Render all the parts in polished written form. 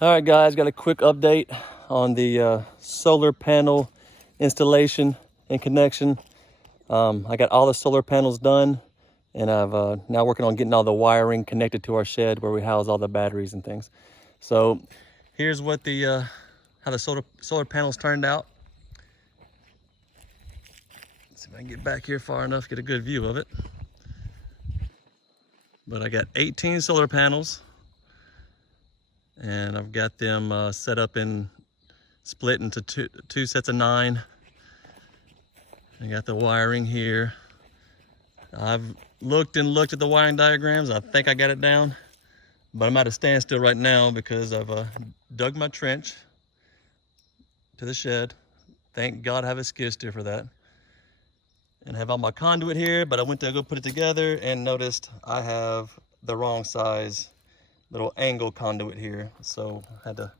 All right, guys, got a quick update on the solar panel installation and connection. I got all the solar panels done, and I've now working on getting all the wiring connected to our shed where we house all the batteries and things. So here's what the how the solar panels turned out. Let's see if I can get back here far enough, get a good view of it. But I got 18 solar panels, and I've got them set up in split into two sets of 9. I got the wiring here. I've looked and looked at the wiring diagrams. I think I got it down, but I'm at a standstill right now because I've dug my trench to the shed. Thank God I have a skid steer for that. And I have all my conduit here, but I went to go put it together and noticed I have the wrong size little angle conduit here. So I had to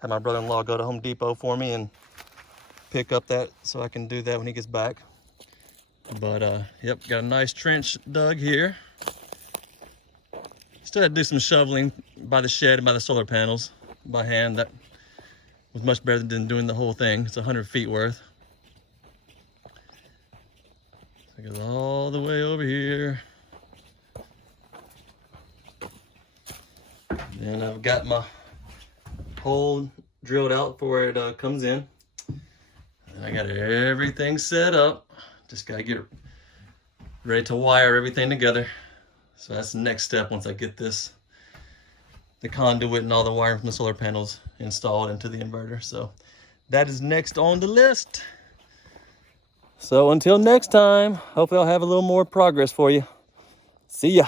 have my brother-in-law go to Home Depot for me and pick up that so I can do that when he gets back. But yep, got a nice trench dug here. Still had to do some shoveling by the shed and by the solar panels by hand. That was much better than doing the whole thing. It's 100 feet worth. So it goes all the way over here. And I've got my hole drilled out for where it comes in. And I got everything set up. Just gotta get ready to wire everything together. So that's the next step once I get the conduit and all the wiring from the solar panels installed into the inverter. So that is next on the list. So until next time, hopefully I'll have a little more progress for you. See ya.